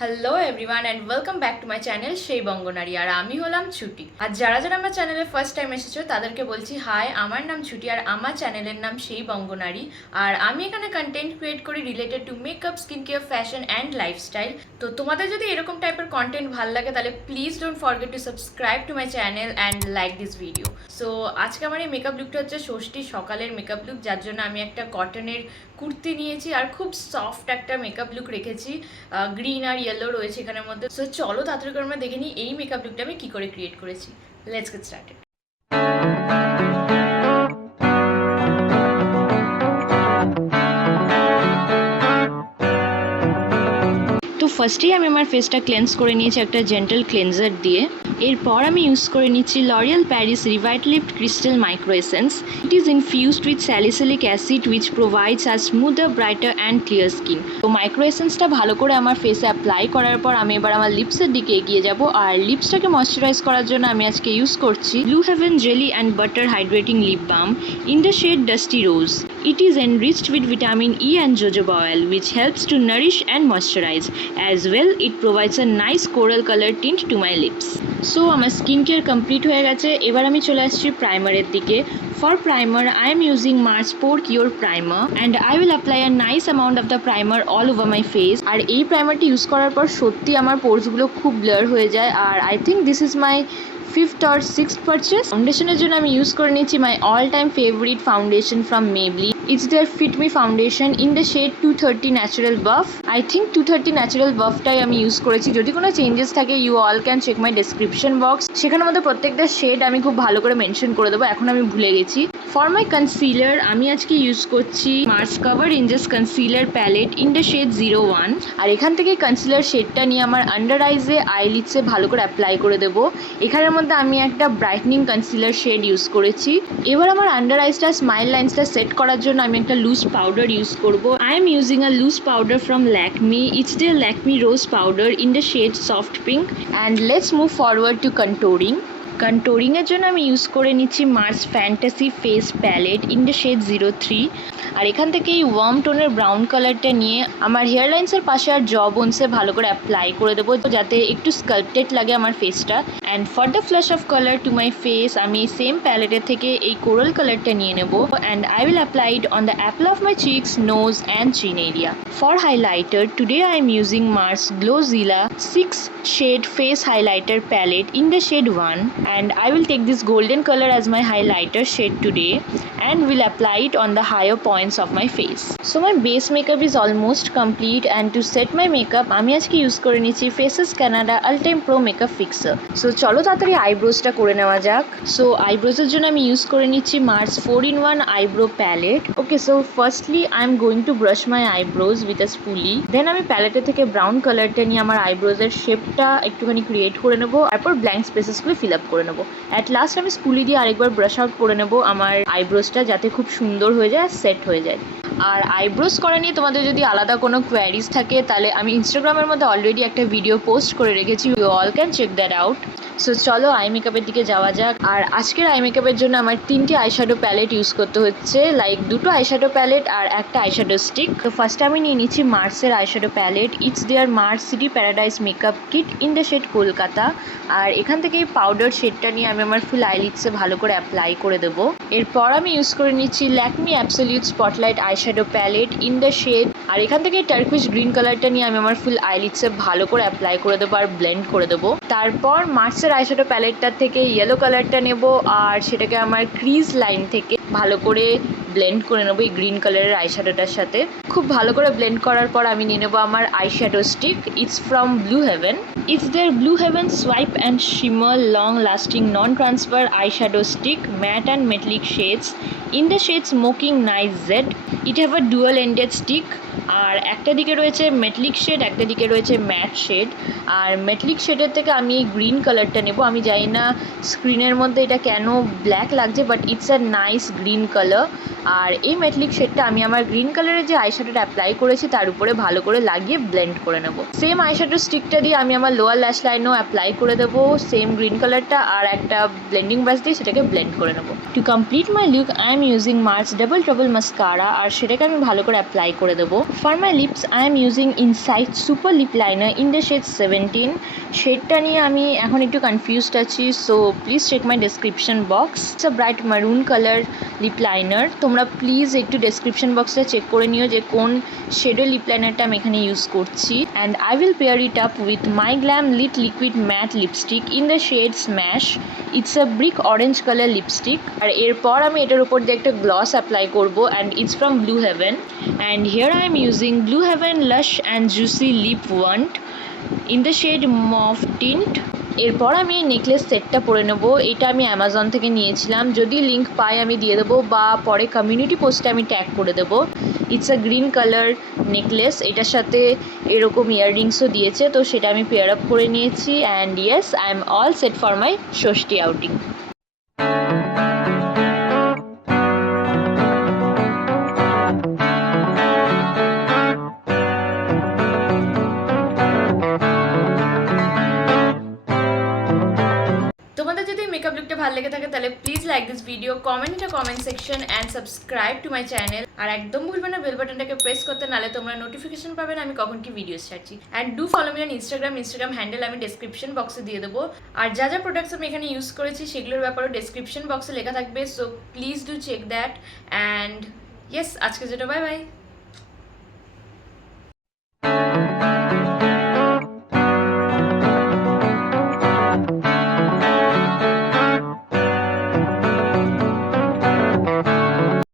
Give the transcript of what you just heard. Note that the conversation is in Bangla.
Hello everyone and welcome back to my channel সেই বঙ্গনারী। আর আমি হলাম ছুটি। আর যারা যারা আমার চ্যানেলে ফার্স্ট টাইম এসেছো তাদেরকে বলছি হাই, আমার নাম ছুটি আর আমার চ্যানেলের নাম সেই বঙ্গনারী। আর আমি এখানে কন্টেন্ট ক্রিয়েট করি related to makeup, skin care, fashion and lifestyle. তো তোমাদের যদি এরকম টাইপের কন্টেন্ট ভালো লাগে তাহলে please don't forget to subscribe to my channel and like this video. So আজকে আমার এই মেকআপ লুকটা হচ্ছে ষষ্ঠী সকালের মেকআপ লুক, যার জন্য আমি একটা কটনের কুর্তি নিয়েছি আর খুব সফট একটা মেকআপ লুক রেখেছি। গ্রিন আর ইয়েলো রয়েছে এখানের মধ্যে। সো চলো তাড়াতাড়ি করে আমরা দেখে নিই এই মেকআপ লুকটা আমি কি করে ক্রিয়েট করেছি। Let's get started. তো ফার্স্টেই আমি আমার ফেসটা ক্লেন্স করে নিয়েছি একটা জেন্টাল ক্লেন্সার দিয়ে। এরপর আমি ইউজ করে নিচ্ছি L'Oreal Paris Revitalift crystal micro essence. It is infused with salicylic acid which provides a smoother, brighter and clear skin. তো মাইক্রো এসেন্সটা ভালো করে আমার ফেসে অ্যাপ্লাই করার পর আমি এবার আমার লিপসের দিকে এগিয়ে যাব। আর লিপসটাকে ময়শ্চারাইজ করার জন্য আমি আজকে ইউজ করছি Blue Heaven jelly and butter hydrating lip balm in the shade dusty rose. It is enriched with vitamin E and jojoba oil, which helps to nourish and moisturize. As well, it provides a nice coral color tint to my lips. So, আমার স্কিন কেয়ার কমপ্লিট হয়ে গেছে। এবার আমি চলে আসছি প্রাইমারের দিকে। For primer, I am using Mars Pore Cure Primer and I will apply a nice amount of the primer all over my face. আর এই প্রাইমারটি ইউজ করার পর সত্যি আমার পোরসগুলো খুব ব্লার হয়ে যায়। আর I think this is my fifth or sixth purchase. ফাউন্ডেশনের জন্য আমি ইউজ করে নিয়েছি my all time favourite foundation from Maybelline. It's their Fit Me foundation in the shade 230 Natural Buff. I think 230 Natural Buffটাই আমি ইউজ করেছি। যদি কোনো চেঞ্জেস থাকে you all can check my description box, সেখানের মধ্যে প্রত্যেকটা শেড আমি খুব ভালো করে মেনশন করে দেবো, এখন আমি ভুলে গেছি। ফর মাই কনসিলার আমি আজকে ইউজ করছি মার্স কভার ইঞ্জেস concealer palette in the shade 01। আর এখান থেকে কনসিলার শেডটা নিয়ে আমার আন্ডার আইজে আইলিডসে ভালো করে অ্যাপ্লাই করে দেবো। এখানের মধ্যে আমি একটা ব্রাইটনিং কনসিলার শেড ইউজ করেছি। এবার আমার আন্ডার আইসটা স্মাইল লাইন্সটা সেট করার জন্য আমি একটা লুজ পাউডার ইউজ করব। I am using a loose powder from Lakme. It's the Lakme rose powder in the shade soft pink. And let's move forward to contouring. কন্ট্যুরিংয়ের জন্য আমি ইউজ করে নিচ্ছি Mars fantasy face palette in the shade 03। আর এখান থেকে এই ওয়ার্ম টোনের ব্রাউন কালারটা নিয়ে আমার হেয়ার লাইন্সের পাশে আর জ বোনসে ভালো করে অ্যাপ্লাই করে দেবো, যাতে একটু স্কাল্পটেড লাগে আমার ফেসটা। And for the flash of colour to my face আমি সেম প্যালেটের থেকে এই কোরাল কালারটা নিয়ে নেব। And I will apply it on the apple of my cheeks, nose and chin area. For highlighter today I am using Mars Glowzilla 6 shade face highlighter palette in the shade 1, and I will take this golden color as my highlighter shade today and will apply it on the higher points of my face. So my base makeup is almost complete, and to set my makeup আমি আজকে ইউজ করে নিচ্ছি Faces Canada all time pro makeup fixer. So চলো তাড়াতাড়ি আইব্রোজটা করে নেওয়া যাক। সো আইব্রোজের জন্য আমি ইউজ করে নিচ্ছি Mars 4-in-1 eyebrow palette. Okay, so firstly I am going to brush my eyebrows with a spoolie. Then আমি প্যালেটের থেকে ব্রাউন কালারটা নিয়ে আমার আইব্রোজের শেপটা একটুখানি ক্রিয়েট করে নেবো, তারপর ব্ল্যাঙ্ক স্পেসেসগুলো ফিল আপ করে নেবো। অ্যাট লাস্ট আমি স্কুলি দিয়ে আরেকবার ব্রাশ আউট করে নেবো আমার আইব্রোজটা, যাতে খুব সুন্দর হয়ে যায় আর সেট হয়ে যায়। আর আইব্রোজ করা নিয়ে তোমাদের যদি আলাদা কোনো কোয়ারিজ থাকে তাহলে আমি ইনস্টাগ্রামের মধ্যে অলরেডি একটা ভিডিও পোস্ট করে রেখেছি, you all can check that out. So চলো আই মেকআপের দিকে যাওয়া যাক। আর আজকের আই মেকআপের জন্য আমার 3টে আইশ্যাডো প্যালেট ইউজ করতে হচ্ছে, লাইক 2টো আইশ্যাডো প্যালেট আর একটা আইশ্যাডো স্টিক। তো ফার্স্টে আমি নিয়ে নিচ্ছি মার্সের eyeshadow palette. It's their Mars city paradise makeup kit in the shade Kolkata. আর এখান থেকে এই পাউডার শেডটা নিয়ে আমি আমার ফুল আইলিডসে ভালো করে অ্যাপ্লাই করে দেবো। এরপর আমি ইউজ করে নিচ্ছি Lakme absolute spotlight eyeshadow palette in the shade, আর এখান থেকে টার্কিশ গ্রিন কালারটা নিয়ে আমি আমার ফুল আইলিডসে ভালো করে অ্যাপ্লাই করে দেবো আর ব্লেন্ড করে দেবো। তারপর মার্সের আইশ্যাডো প্যালেটটার থেকে ইয়েলো কালারটা নেব আর সেটাকে আমার ক্রিজ লাইন থেকে ভালো করে ব্লেন্ড করে নেবো এই গ্রিন কালারের আইশ্যাডোটার সাথে। খুব ভালো করে ব্লেন্ড করার পর আমি নিয়ে নেবো আমার eyeshadow stick. It's from blue heaven. It's their blue heaven swipe and shimmer long lasting non transfer eyeshadow stick matte and metallic shades in the shade smoking nice jade. It have a dual ended stick. আর একটা দিকে রয়েছে মেটালিক শেড, একটা দিকে রয়েছে ম্যাট শেড। আর মেটালিক শেডের থেকে আমি এই গ্রিন কালারটা নেব। আমি জানি না স্ক্রিনের মধ্যে এটা কেন ব্ল্যাক লাগছে, but it's a nice green colour. আর এই মেটালিক শেডটা আমি আমার গ্রিন কালারের যে আইশ্যাডোটা অ্যাপ্লাই করেছি তার উপরে ভালো করে লাগিয়ে ব্লেন্ড করে নেব। সেম আইশ্যাডো স্টিকটা দিয়ে আমি আমার লোয়ার ল্যাশ লাইনও অ্যাপ্লাই করে দেবো সেম গ্রিন কালারটা, আর একটা ব্লেন্ডিং ব্রাশ দিয়ে সেটাকে ব্লেন্ড করে নেব। To complete my look I am using Mars double trouble mascara, আর সেটাকে আমি ভালো করে অ্যাপ্লাই করে দেবো। For my lips, I am using Insight Super Lip Liner in the shade 17. শেডটা নিয়ে আমি এখন একটু কনফিউজড আছি, so please check my description box. It's a bright maroon colour lip liner. তোমরা প্লিজ একটু ডেসক্রিপশন বক্সটা চেক করে নিও যে কোন শেডের লিপ লাইনারটা আমি এখানে ইউজ করছি। And I will pair it up with my glam lit liquid matte lipstick in the shade smash. It's a brick orange colour lipstick. আর এরপর আমি এটার উপর দিয়ে একটা গ্লস অ্যাপ্লাই করবো, and it's from blue heaven. And here I am using blue heaven lush and juicy lip wand in the shade mauve tint. এরপর আমি নেকলেস সেটটা পরে নেব। এটা আমি অ্যামাজন থেকে নিয়েছিলাম, যদি লিঙ্ক পাই আমি দিয়ে দেবো বা পরে কমিউনিটি পোস্টে আমি ট্যাগ করে দেবো। It's a green colour necklace, এটার সাথে এরকম ইয়াররিংসও দিয়েছে, তো সেটা আমি পেয়ার আপ করে নিয়েছি। And yes, I am all set for my Shashthi outing. তোমাদের যদি মেকআপ লুকটা ভালো লেগে থাকে তাহলে please like this video, comment in the comment section and subscribe to my channel. আর একদম ভুলবে না বেল বাটনটাকে প্রেস করতে, নাহলে তোমরা নোটিফিকেশন পাবে না আমি কখন কি ভিডিওস ছাড়ছি। And do follow me on Instagram handle আমি ডেসক্রিপশন বক্সে দিয়ে দেবো। আর যা যা প্রোডাক্টস আমি এখানে ইউজ করেছি সেগুলোর ব্যাপারেও ডেসক্রিপশন বক্সে লেখা থাকবে, so please do check that. And yes, আজকে যেটা বাই বাই।